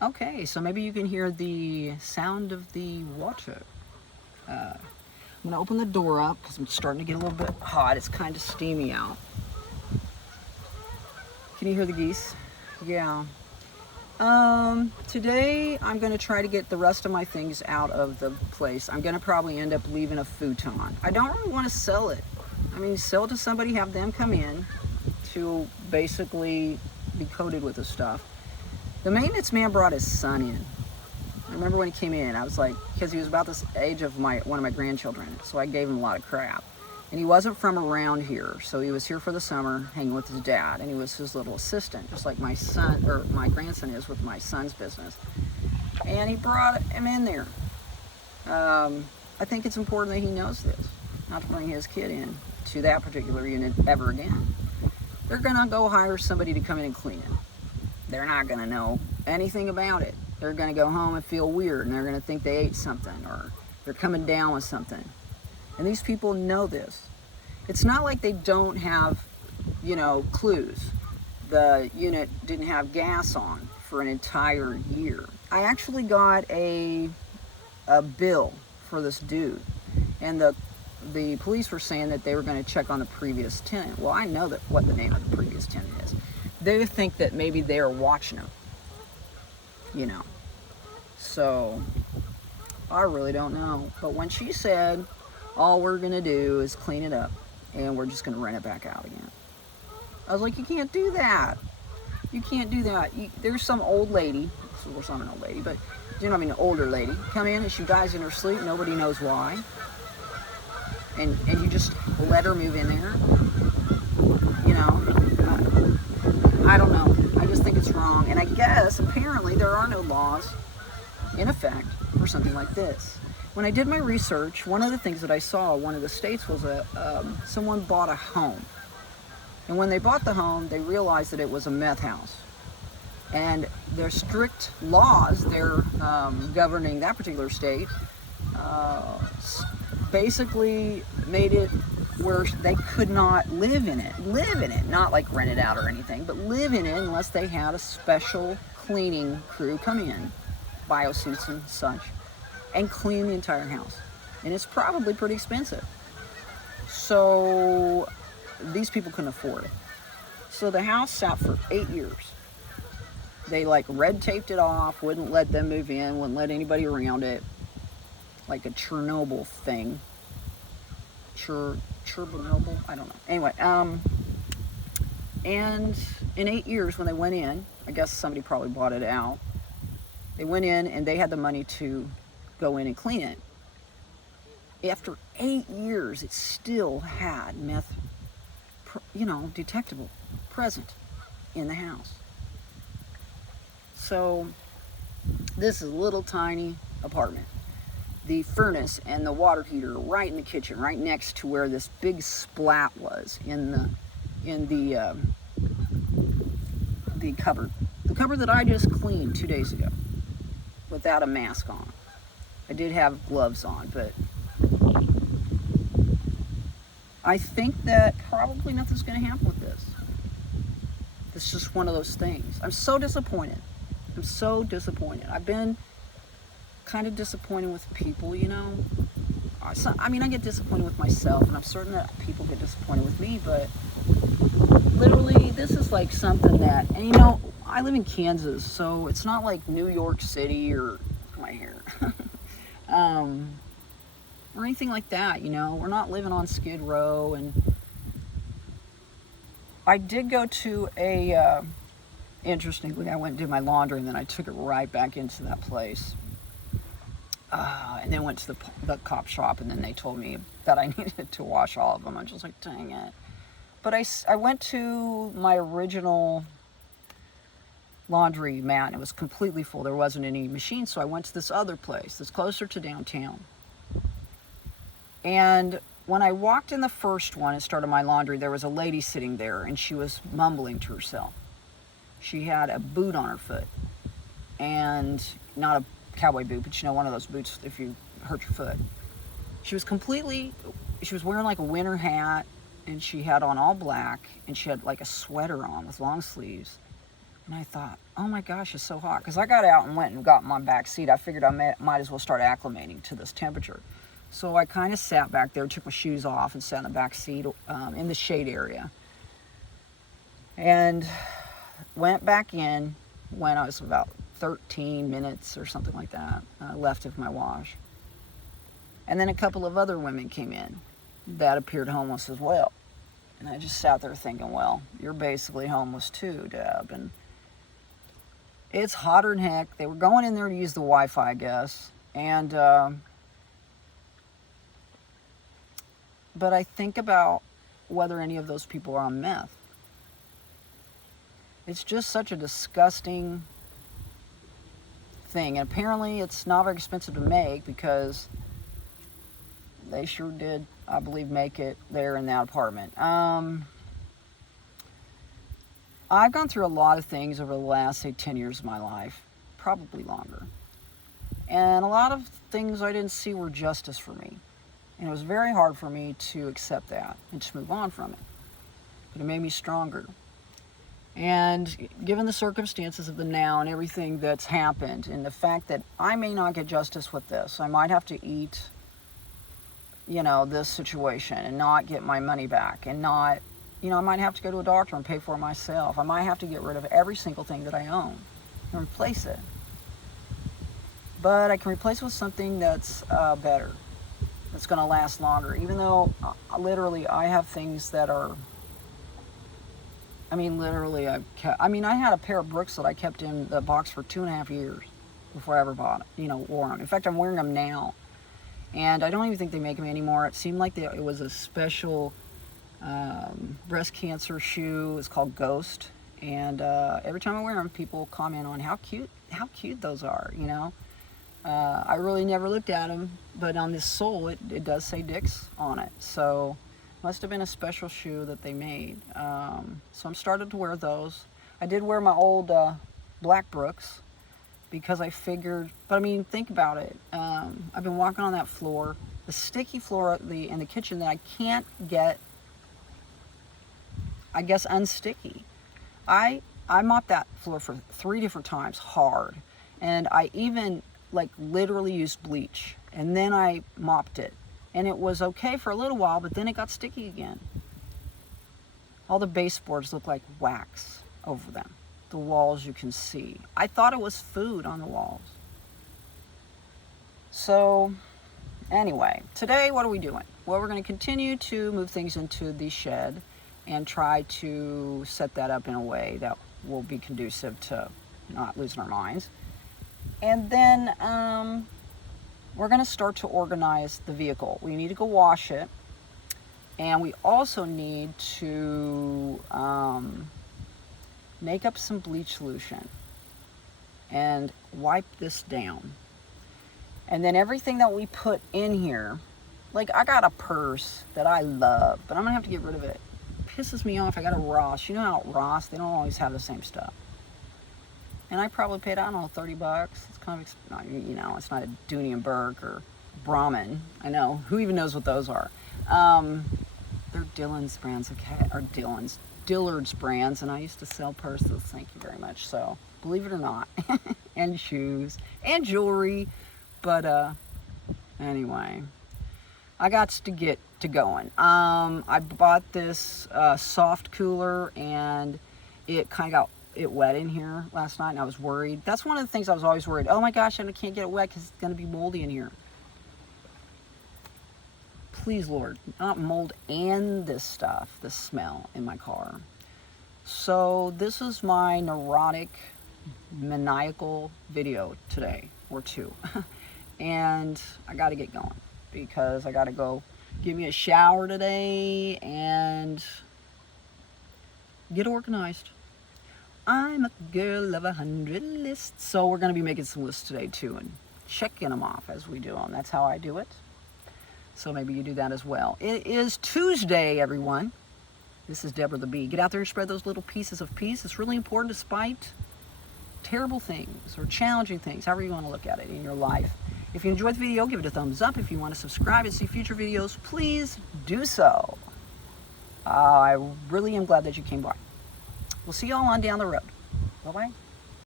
Okay, so maybe you can hear the sound of the water. I'm gonna open the door up because I'm starting to get a little bit hot. It's kind of steamy out. Can you hear the geese? Yeah. Today I'm gonna try to get the rest of my things out of the place. I'm gonna probably end up leaving a futon. I don't really want to sell it. I mean, sell it to somebody, have them come in to basically be coated with the stuff. The maintenance man brought his son in. I remember when he came in, I was like, because he was about this age of one of my grandchildren, so I gave him a lot of crap. And he wasn't from around here, so he was here for the summer, hanging with his dad, and he was his little assistant, just like my son, or my grandson is with my son's business. And he brought him in there. I think it's important that he knows this, not to bring his kid in to that particular unit ever again. They're gonna go hire somebody to come in and clean it. They're not gonna know anything about it. They're gonna go home and feel weird, and they're gonna think they ate something, or they're coming down with something. And these people know this. It's not like they don't have, clues. The unit didn't have gas on for an entire year. I actually got a bill for this dude, and the police were saying that they were going to check on the previous tenant. Well, I know what the name of the previous tenant is. They think that maybe they are watching him, So I really don't know. But when she said, all we're gonna do is clean it up and we're just gonna rent it back out again, I was like, you can't do that. You can't do that. There's some old lady, of course I'm an old lady, but an older lady, come in and she dies in her sleep, nobody knows why. And you just let her move in there. I don't know. I just think it's wrong. And I guess apparently there are no laws in effect for something like this. When I did my research, one of the things that I saw, one of the states was someone bought a home. And when they bought the home, they realized that it was a meth house. And their strict laws, they're governing that particular state, basically made it where they could not live in it, not like rent it out or anything, but live in it unless they had a special cleaning crew come in, biosuits and such, and clean the entire house. And it's probably pretty expensive. So these people couldn't afford it. So the house sat for 8 years. They red taped it off, wouldn't let them move in, wouldn't let anybody around it. Like a Chernobyl thing. Chernobyl? I don't know. Anyway, and in 8 years when they went in, I guess somebody probably bought it out. They went in and they had the money to go in and clean it. After 8 years, it still had meth, detectable, present in the house. So this is a little tiny apartment. The furnace and the water heater right in the kitchen, right next to where this big splat was in the cupboard. The cupboard that I just cleaned 2 days ago without a mask on. I did have gloves on, but I think that probably nothing's going to happen with this. It's just one of those things. I'm so disappointed. I've been kind of disappointed with people, I get disappointed with myself, and I'm certain that people get disappointed with me, but literally this is like something that, and I live in Kansas, so it's not like New York City or my hair or anything like that. We're not living on Skid Row. And I did go to interestingly, I went and did my laundry, and then I took it right back into that place. And then went to the cop shop, and then they told me that I needed to wash all of them. I'm just like, dang it. But I went to my original laundry mat, and it was completely full. There wasn't any machine, so I went to this other place that's closer to downtown. And when I walked in the first one and started my laundry, there was a lady sitting there, and she was mumbling to herself. She had a boot on her foot, and not a cowboy boot, but one of those boots if you hurt your foot. She was wearing like a winter hat, and she had on all black, and she had like a sweater on with long sleeves. And I thought, oh my gosh, it's so hot. Because I got out and went and got in my back seat. I figured I might as well start acclimating to this temperature. So I kind of sat back there, took my shoes off, and sat in the back seat in the shade area. And went back in when I was about 13 minutes or something like that left of my wash. And then a couple of other women came in that appeared homeless as well. And I just sat there thinking, well, you're basically homeless too, Deb. And it's hotter than heck. They were going in there to use the Wi-Fi, I guess. And, but I think about whether any of those people are on meth. It's just such a disgusting thing. And apparently it's not very expensive to make because they sure did, I believe, make it there in that apartment. I've gone through a lot of things over the last, say, 10 years of my life, probably longer. And a lot of things I didn't see were justice for me. And it was very hard for me to accept that and just move on from it. But it made me stronger. And given the circumstances of the now and everything that's happened, and the fact that I may not get justice with this, I might have to eat, you know, this situation and not get my money back, and not, you know, I might have to go to a doctor and pay for it myself. I might have to get rid of every single thing that I own and replace it. But I can replace it with something that's better, that's going to last longer. Even though literally I have things that are, I mean, literally I had a pair of Brooks that I kept in the box for 2.5 years before I ever bought it, you know, wore them. In fact, I'm wearing them now. And I don't even think they make them anymore. It seemed like it was a special breast cancer shoe. It's called Ghost. And every time I wear them, people comment on how cute those are, you know. I really never looked at them, but on this sole, it does say Dick's on it. So must have been a special shoe that they made. So I'm started to wear those. I did wear my old black Brooks because I figured, but I mean, think about it. I've been walking on that floor, the sticky floor in the kitchen that I can't get, I guess, unsticky. I mopped that floor for 3 different times hard. And I even like literally used bleach, and then I mopped it. And it was okay for a little while, but then it got sticky again. All the baseboards look like wax over them. The walls you can see. I thought it was food on the walls. So anyway, today what are we doing? Well, we're going to continue to move things into the shed and try to set that up in a way that will be conducive to not losing our minds. And then we're going to start to organize the vehicle. We need to go wash it. And we also need to make up some bleach solution and wipe this down. And then everything that we put in here, like I got a purse that I love, but I'm gonna have to get rid of it. It pisses me off. I got a Ross. You know how at Ross, they don't always have the same stuff. And I probably paid, I don't know, $30. It's kind of, you know, it's not a Dooney and Burke or Brahmin. I know, who even knows what those are? They're Dylan's brands, okay? Or Dillard's brands, and I used to sell purses, thank you very much. So, believe it or not, and shoes, and jewelry, but anyway, I got to get to going. I bought this soft cooler, and it kind of got wet in here last night, and I was worried. That's one of the things I was always worried. Oh my gosh, I can't get it wet because it's going to be moldy in here. Please, Lord, not mold and this stuff, this smell in my car. So this is my neurotic, maniacal video today, or two. And I got to get going because I got to go give me a shower today and get organized. I'm a girl of 100 lists. So we're going to be making some lists today too and checking them off as we do them. That's how I do it. So maybe you do that as well. It is Tuesday, everyone. This is Deborah the Bee. Get out there and spread those little pieces of peace. It's really important despite terrible things or challenging things, however you want to look at it in your life. If you enjoyed the video, give it a thumbs up. If you want to subscribe and see future videos, please do so. I really am glad that you came by. We'll see you all on down the road. Bye-bye.